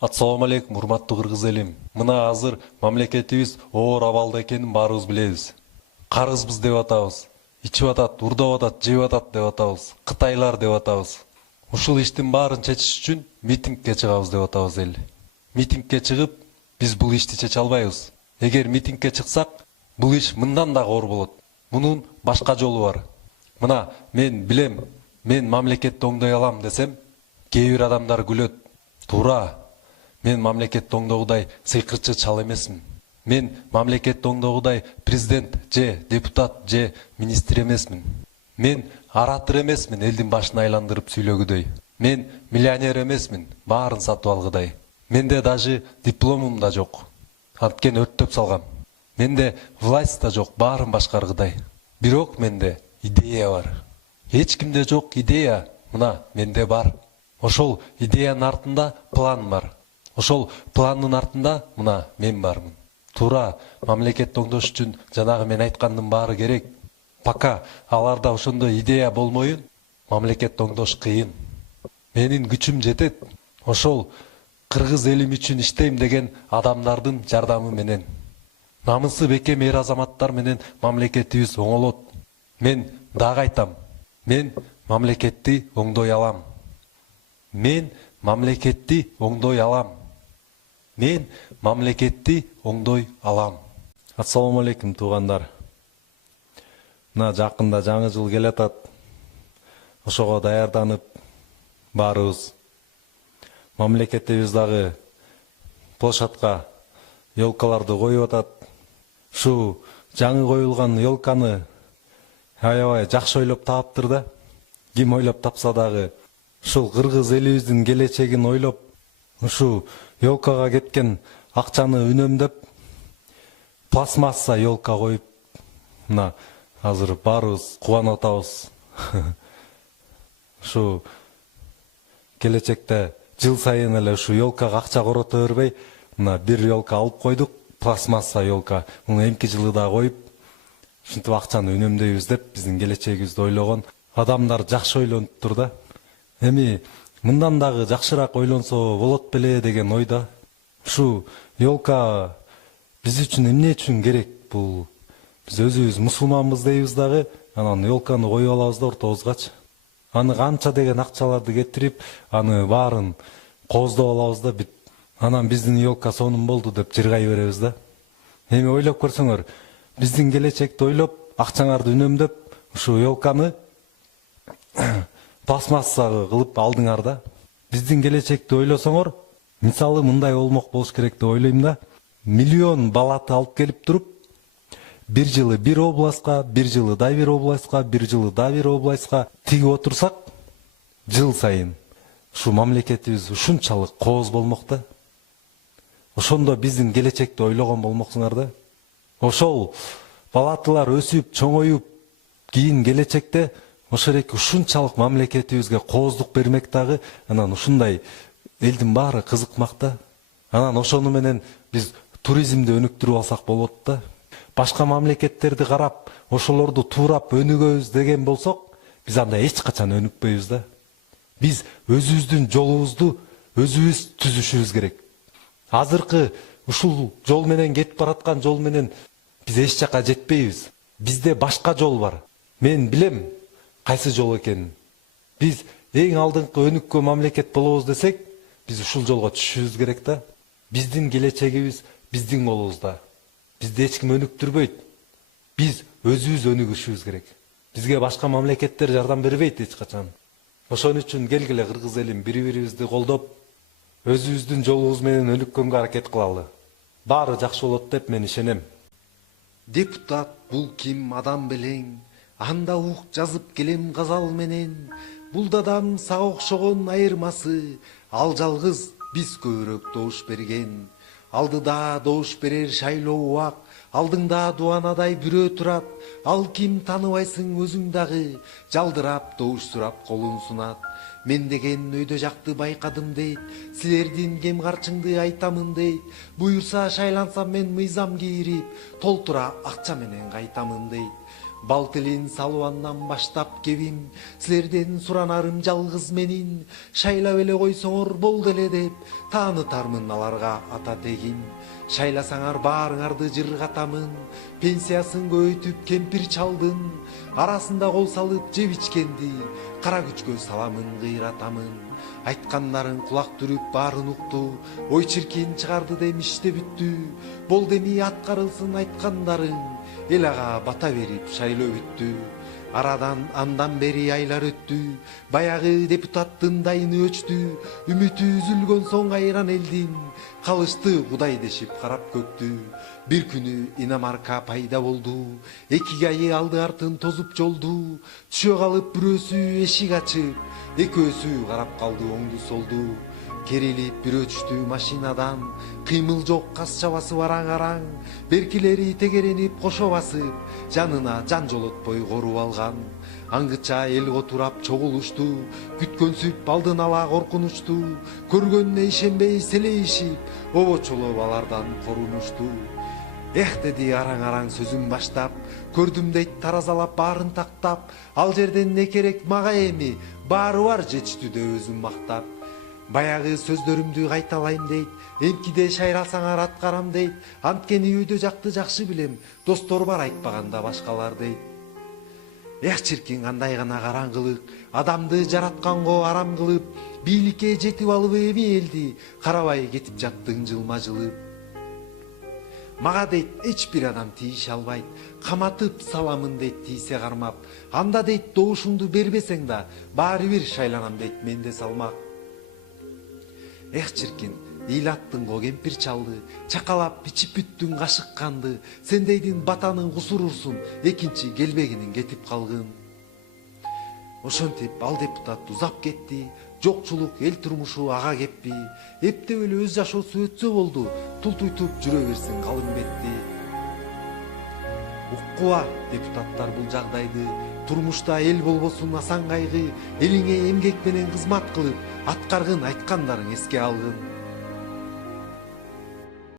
Ассаламу алейкум, урматтуу кыргыз элим. Мына азыр мамлекетибиз оор абалда экенин баарыбыз билебиз. Карызбыз деп атабыз. Ичип атат, урдап атат, жеп атат деп атабыз. Кытайлар деп атабыз. Ушул иштин баарын чечиш үчүн митингге чыгабыз деп атабыз эл. Митингге чыгып, биз бул ишти чече албайбыз. Эгер митингге чыксак, бул иш мындан да оор болот. Мунун башка жолу бар. Мына мен билем, мен мамлекетти оңдой алам десем, кээ бир адамдар күлөт. Туура. Мен мамлекетти оңдогудай сыйкырчы чал эмесмин. Мен мамлекетти оңдогудай президент же депутат же министр эмесмин. Мен оратор эмесмин, элдин башын айландырып сүйлөгүдөй. Мен миллионер эмесмин, баарын сатып алгыдай. Менде даже дипломум да жок. Анткени өрттөп салгам. Менде власть да жок, баарын башкаргыдай. Бирок менде идея бар. Эч кимде жок идея, мына менде бар. Ошол идеянын артында план бар. Ошол пландын артында мына мен бармын. Туура, мамлекетти оңдош үчүн жанагы мен айткандын баары керек. Пока аларда ошондой идея болмоюн, мамлекетти оңдош кыйын. Менин күчүм жетет. Ошол кыргыз элим үчүн иштейм деген адамдардын жардамы менен. Намысы бекем эр азаматтар менен мамлекетибиз оңолот. Мен дагы айтам. Мен мамлекетти оңдой алам. Мен мамлекетти оңдой алам. Мен мамлекетти оңдой алам. Ассаламу алейкум, туугандар. Мына жакында жаңы жыл келатат. Ошого даярданып баарыбыз мамлекетибиз дагы площадка елкаларды коюп атат. Шу жаңы коюлган елканы аябай жакшы ойлоп таптыр да. Ким ойлоп тапса дагы ушул кыргыз элибиздин келечегин ойлоп, ушу елкага кеткен акчаны үнөмдөп, пластмасса елка коюп, мына азыр баарыбыз кубанып атабыз. Ушу келечекте жыл сайын эле ушу елкага акча корото бербей, мына бир елка алып койдук, пластмасса елка. Муну эмки жылы да коюп, ушинтип акчаны үнөмдөйбүз деп биздин келечегибизди ойлогон адамдар жакшы ойлонуптур да. Эми мындан дагы жакшыраак ойлонсо болот беле деген ойда. Ушу елка биз үчүн эмне үчүн керек? Бул биз өзүбүз мусулманбыз дейбиз дагы, анан елканы коюп алабыз да ортобузгачы. Аны канча деген акчаларды кетирип, аны баарын кооздоп алабыз да, анан биздин елка сонун болду деп жыргай беребиз да. Эми ойлоп көрсөңөр, биздин келечекти ойлоп, акчаңарды үнөмдөп, ушу елканы пластмасса кылып алдыңар да. Биздин келечекти ойлосоңор, мисалы мындай болмок болуш керек деп ойлойм да. Миллион балаты алып келип туруп, бир жылы бир областка, бир жылы да бир областка, бир жылы да бир областка тигип отурсак, жыл сайын ушу мамлекетибиз ушунчалык кооз болмок да. Ошондо биздин келечекти ойлогон болмоксуңар да. Ошол балатылар өсүп, чоңоюп, кийин келечекте ошол ушунчалык мамлекетибизге кооздук бермек дагы, анан ушундай элдин баары кызыкмак да. Анан ошону менен биз туризмди өнүктүрүп алсак болот да. Башка мамлекеттерди карап, ошолорду туурап өнүгөбүз деген болсок, биз анда эч качан өнүкпөйбүз да. Биз өзүбүздүн жолубузду өзүбүз түзүшүбүз керек. Азыркы ушул жол менен кетип бараткан жол менен биз эч жака жетпейбиз. Бизде башка жол бар. Мен билем кайсы жол экенин. Биз эң алдыңкы өнүккөн мамлекет болобуз десек, биз ушул жолго түшүшүбүз керек да. Биздин келечегибиз биздин колубузда. Бизди эч ким өнүктүрбөйт. Биз өзүбүз өнүгүшүбүз керек. Бизге башка мамлекеттер жардам бербейт эч качан. Ошон үчүн келгиле кыргыз элим бири-бирибизди колдоп, өзүбүздүн жолубуз менен өнүккөнгө аракет кылалы. Баары жакшы болот деп мен ишенем. Депутат бул ким адам белең, анда ук жазып келем казал менен. Бул дадам сага окшогон айырмасы, ал жалгыз биз көбүрөөк добуш берген. Алдыда добуш берер шайлоо убак, алдыңда дубанадай бирөө турат. Ал ким тааныбайсың өзүң дагы, жалдырап добуш сурап колун сунат. Мен деген өйдө жакты байкадым дейт, силердин кем карчыңды айтамын дейт. Буюрса шайлансам мен мыйзам кийирип, толтура акча менен кайтамын дейт. Бал тилин салуандан баштап кебим, силерден суранарым жалгыз менин. Шайлап эле койсоңор болду эле деп, таанытармын аларга ата тегин. Шайласаңар баарыңарды жыргатамын, пенсиясын көбөйтүп кемпир чалдын. Арасында кол салып жеп ичкенди, кара күчкө саламын, кыйратамын. Айткандарың кулак түрүп баарын укту, ой чиркин чыгарды демиште бүттү. Болду эми аткарылсын айткандарың, эл ага бата берип шайлоо бүттү. Арадан андан бери айлар өттү, баягы депутаттын дайыны өчтү. Үмүтү үзүлгөн соң кайран элдин, калышты Кудай дешип карап көктү. Бир күнү иномарка пайда болду, эки айы алды артын тозуп жолду. Түшө калып бирөөсү эшик ачып, экөөсү карап калды оңду солду. Керилип бирөө түштү машинадан, кыймыл жок, кас чабасы бараң-араң. Беркилери тегеренип кошо басып, жанына жан жолотпой коруп алган. Аңгыча эл котурап чогулушту, күткөнсүп алдын ала коркунучту. Көргөнүнө ишенбей селейишип, обочолоп алардан корунушту. Эх деди араң-араң сөзүн баштап, көрдүм дейт таразалап баарын тактап. Ал жерден не керек мага эми, баары бар жетиштүү деп өзүн мактап. Баягы сөздөрүмдү кайталайм дейт, эмкиде шайрасаңар аткарам дейт. Анткени үйдө жакты жакшы билем, достор бар айтпаганда башкалар дейт. Эх чиркин кандай гана караңгылык, адамды жаратканго арам кылып, бийликке жетип алып эми элди карабай кетип жаттың жылма-жылып. Мага дейт эч бир адам тийише албайт, каматып саламын дейт тийсе кармап. Анда дейт добушуңду бербесең да, баары бир шайланам дейт менде салмак. Эх чиркин, ыйлаттың го кемпир чалды, чакалап ичип бүттүң кашык канды. Сен дейдин батанын кусурурсун, экинчи келбегинин кетип калгын. Ошентип ал депутат узап кетти, жокчулук эл турмушу ага кеппи. Эптеп эле өз жашоосу өтсө болду, тултуйтуп жүрө берсин калың бетти. Уккула депутаттар бул жагдайды, турмушта эл болбосун асан кайгы. Элиңе эмгек менен кызмат кылып, аткаргын айткандарың эске алгын.